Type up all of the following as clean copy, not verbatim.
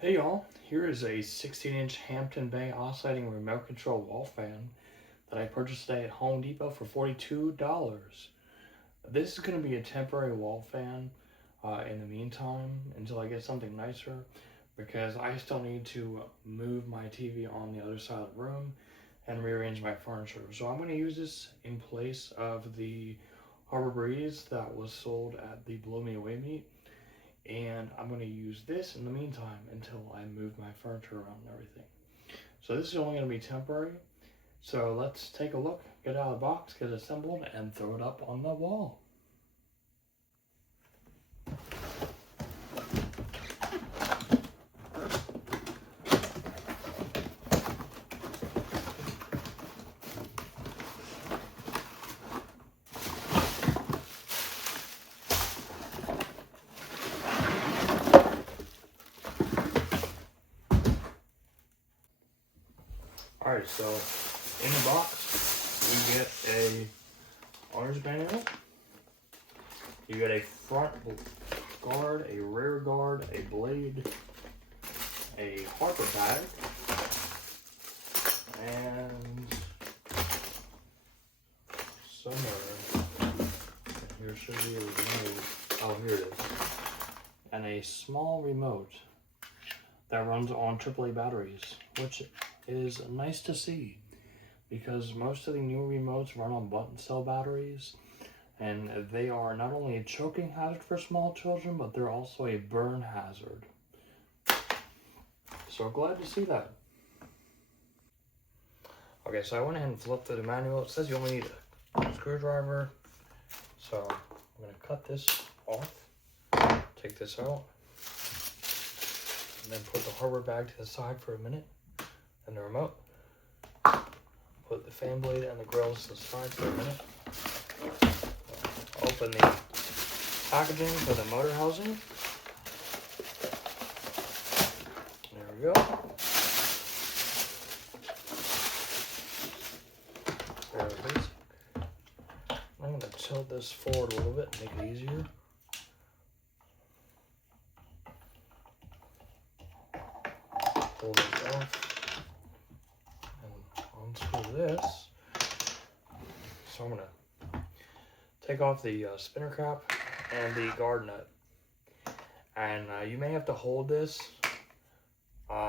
Hey y'all, here is a 16-inch Hampton Bay Oscillating remote control wall fan that I purchased today at Home Depot for $42. This is going to be a temporary wall fan in the meantime until I get something nicer, because I still need to move my TV on the other side of the room and rearrange my furniture. So I'm going to use this in place of the Harbor Breeze that was sold at the Blow Me Away meet. And I'm going to use this in the meantime until I move my furniture around and everything. So this is only going to be temporary. So let's take a look, get it out of the box, get it assembled, and throw it up on the wall. Alright, so in the box, you get a owner's manual, you get a front guard, a rear guard, a blade, a Harper bag, and somewhere, here should be a remote, oh here it is, and a small remote that runs on AAA batteries, which is nice to see, because most of the new remotes run on button cell batteries, and they are not only a choking hazard for small children, but they're also a burn hazard. So glad to see that. Okay, so I went ahead and flipped through the manual. It says you only need a screwdriver, so I'm going to cut this off, take this out, and then put the Harbor bag to the side for a minute. And the remote, put the fan blade and the grills to the side for a minute. Open the packaging for the motor housing. There we go. Very basic. I'm going to tilt this forward a little bit, make it easier. Pull this off. Unscrew this. So I'm gonna take off the spinner cap and the guard nut, and you may have to hold this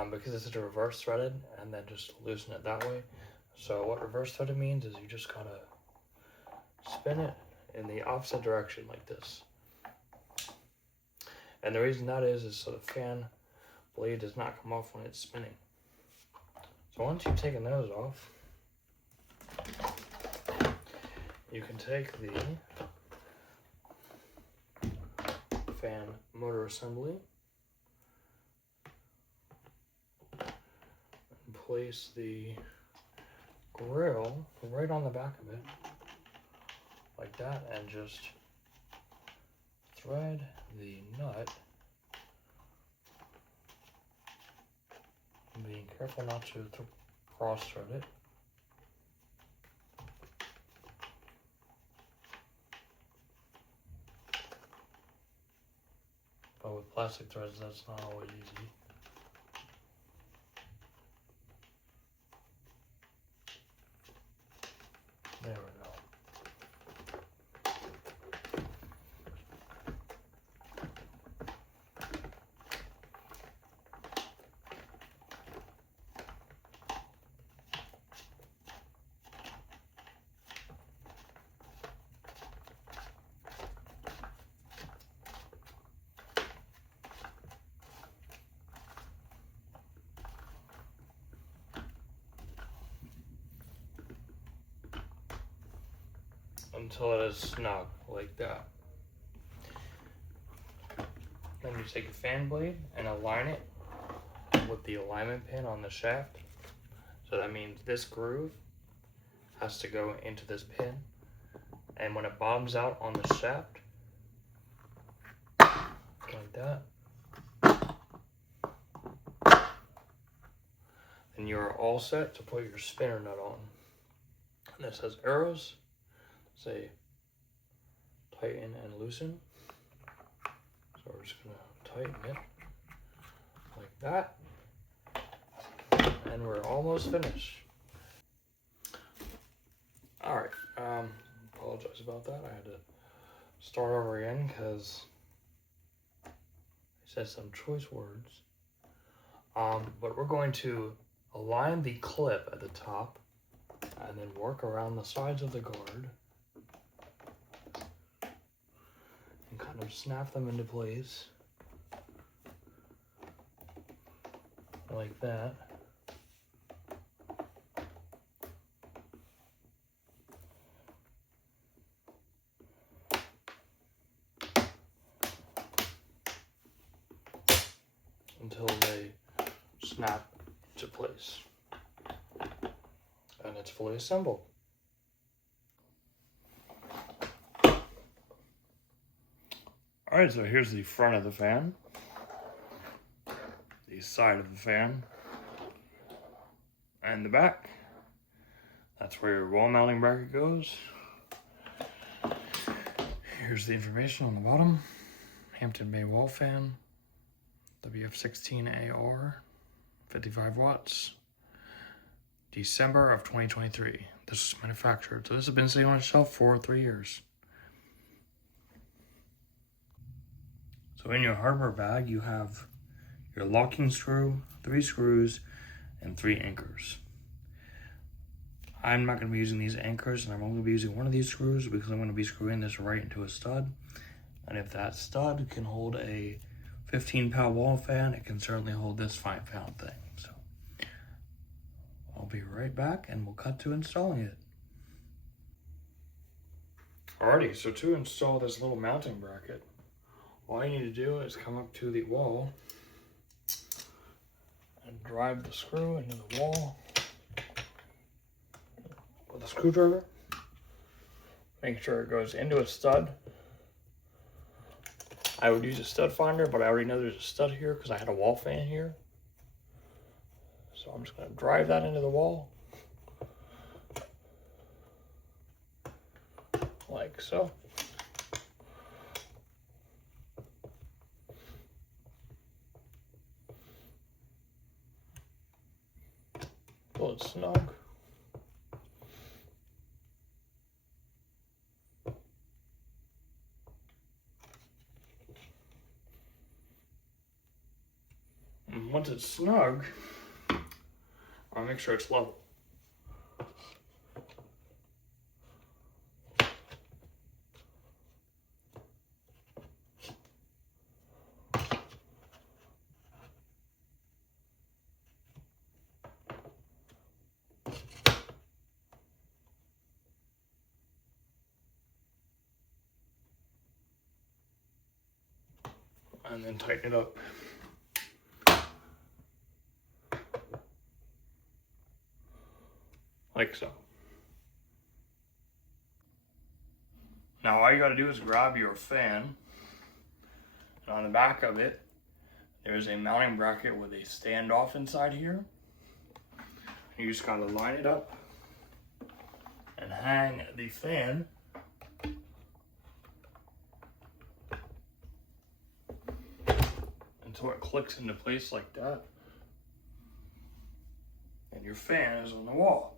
because it's a reverse threaded, and then just loosen it that way. So what reverse threaded means is you just gotta spin it in the opposite direction like this. And the reason that is so the fan blade does not come off when it's spinning. So once you've taken those off, you can take the fan motor assembly and place the grill right on the back of it, like that, and just thread the nut, being careful not to cross thread it. But with plastic threads, that's not always easy. There we go. Until it is snug, like that. Then you take a fan blade and align it with the alignment pin on the shaft. So that means this groove has to go into this pin, and when it bottoms out on the shaft, like that, then you're all set to put your spinner nut on. And it says arrows, say tighten and loosen. So we're just gonna tighten it like that. And we're almost finished. Alright, apologize about that. I had to start over again because I said some choice words. But we're going to align the clip at the top and then work around the sides of the guard and kind of snap them into place like that. Until they snap to place and it's fully assembled. Alright, so here's the front of the fan, the side of the fan, and the back. That's where your wall mounting bracket goes. Here's the information on the bottom. Hampton Bay Wall Fan, WF-16AR, 55 watts, December of 2023. This is manufactured. So this has been sitting on a shelf for 3 years. So in your hardware bag, you have your locking screw, 3 screws, and 3 anchors. I'm not going to be using these anchors, and I'm only going to be using one of these screws because I'm going to be screwing this right into a stud. And if that stud can hold a 15-pound wall fan, it can certainly hold this 5-pound thing. So I'll be right back and we'll cut to installing it. Alrighty, so to install this little mounting bracket, all you need to do is come up to the wall and drive the screw into the wall with a screwdriver. Make sure it goes into a stud. I would use a stud finder, but I already know there's a stud here because I had a wall fan here. So I'm just going to drive that into the wall. Like so. Pull it snug. And once it's snug, I'll make sure it's level. And then tighten it up. Like so. Now all you gotta do is grab your fan, and on the back of it, there's a mounting bracket with a standoff inside here. You just gotta line it up and hang the fan until it clicks into place like that. And your fan is on the wall.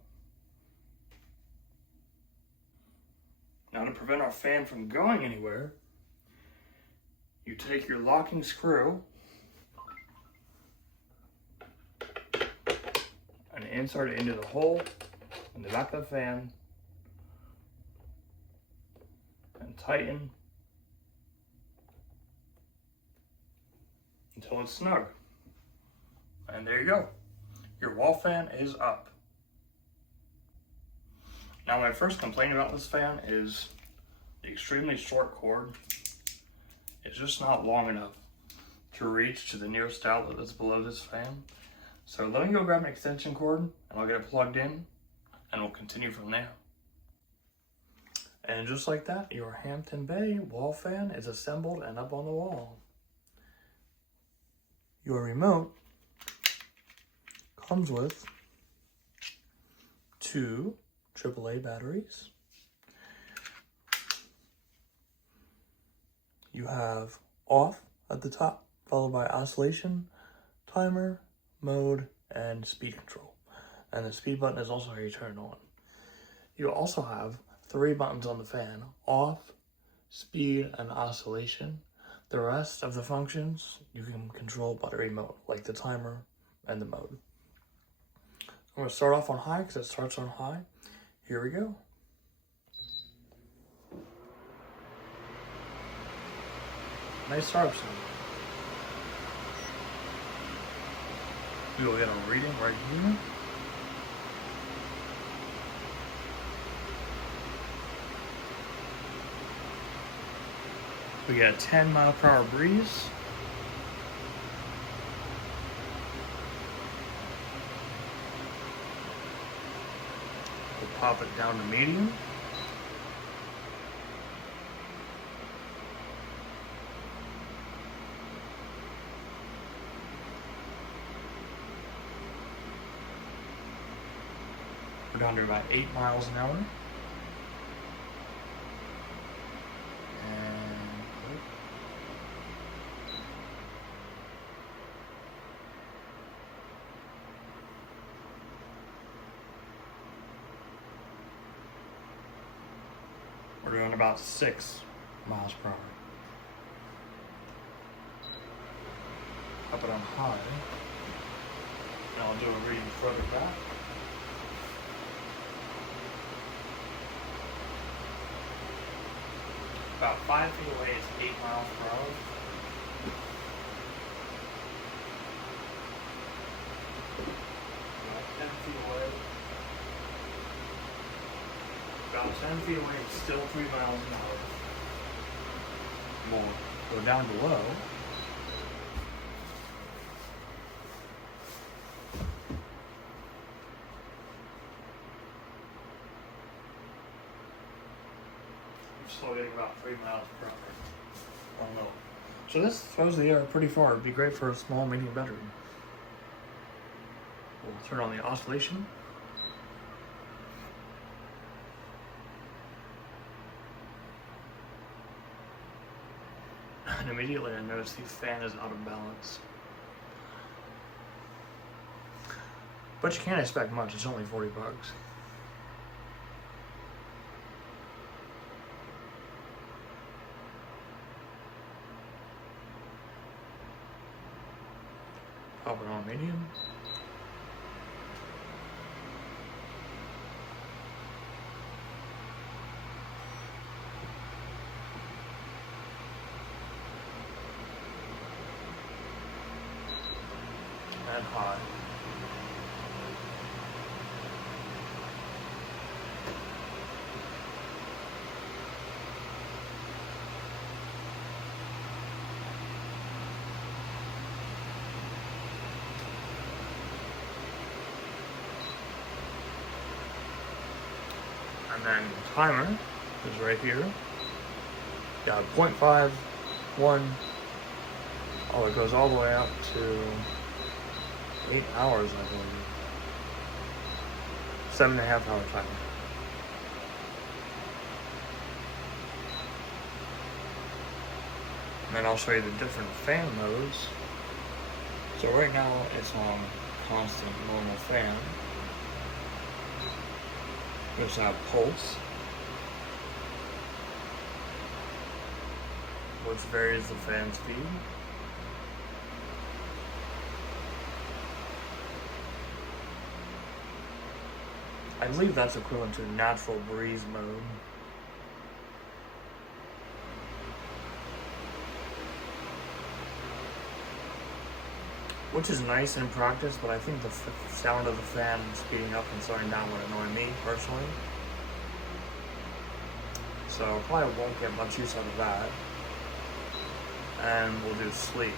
Now to prevent our fan from going anywhere, you take your locking screw and insert it into the hole in the back of the fan and tighten until it's snug. And there you go. Your wall fan is up. Now my first complaint about this fan is the extremely short cord. It's just not long enough to reach to the nearest outlet that's below this fan. So let me go grab an extension cord and I'll get it plugged in and we'll continue from there. And just like that, your Hampton Bay wall fan is assembled and up on the wall. Your remote comes with 2 AAA batteries. You have off at the top, followed by oscillation, timer, mode, and speed control. And the speed button is also how you turn it on. You also have 3 buttons on the fan: off, speed, and oscillation. The rest of the functions you can control by the remote, like the timer and the mode. I'm going to start off on high because it starts on high. Here we go. Nice startup sound. We will get a reading right here. We get a 10-mile-per-hour breeze. We'll pop it down to medium. We're down to about 8 miles an hour. We're doing about 6 miles per hour. Up it on high. And I'll do a reading further back. About 5 feet away is 8 miles per hour. About 10 feet away. About 10 feet away, it's still 3 miles an hour. More. Go down below. We're still getting about 3 miles per hour. Oh no. So this throws the air pretty far. It'd be great for a small, medium bedroom. We'll turn on the oscillation. And immediately I noticed the fan is out of balance. But you can't expect much, it's only 40 bucks. Pop it on medium. And high. And then the timer is right here. Got 0.5, 1. Oh, it goes all the way up to 8 hours, I believe. 7.5 hour timer. And then I'll show you the different fan modes. So right now it's on constant normal fan. We also have pulse, which varies the fan speed. I believe that's equivalent to natural breeze mode. Which is nice in practice, but I think the sound of the fan speeding up and slowing down would annoy me personally. So probably won't get much use out of that. And we'll do sleep.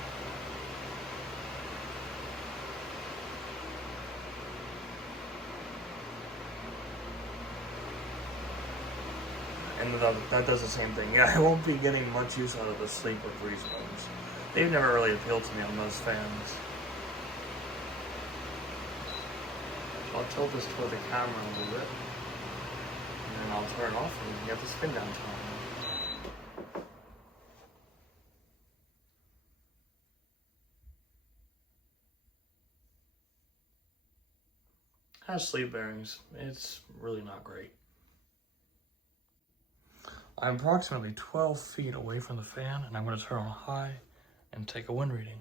And that does the same thing. Yeah, I won't be getting much use out of the sleep or breeze modes. They've never really appealed to me on those fans. I'll tilt this toward the camera a little bit, and then I'll turn it off and get the spin down time. Has sleeve bearings. It's really not great. I'm approximately 12 feet away from the fan, and I'm going to turn on high and take a wind reading.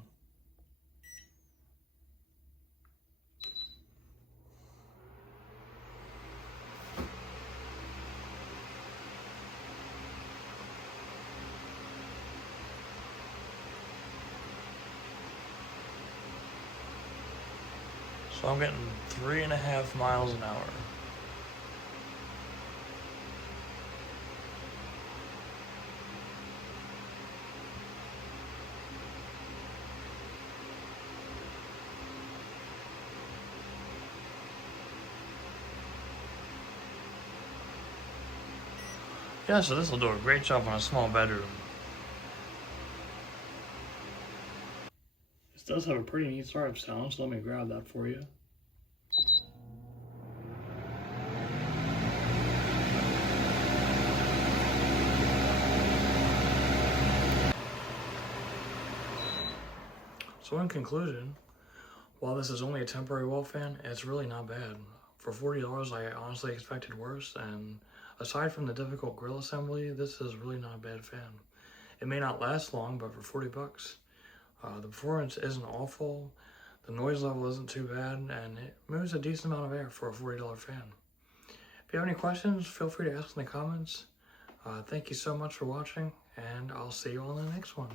So I'm getting 3.5 miles an hour. Yeah, so this will do a great job on a small bedroom. This does have a pretty neat startup sound, so let me grab that for you. So in conclusion, while this is only a temporary wall fan, it's really not bad. For $40, I honestly expected worse, and aside from the difficult grill assembly, this is really not a bad fan. It may not last long, but for 40 bucks, the performance isn't awful, the noise level isn't too bad, and it moves a decent amount of air for a $40 fan. If you have any questions, feel free to ask in the comments. Thank you so much for watching, and I'll see you on the next one.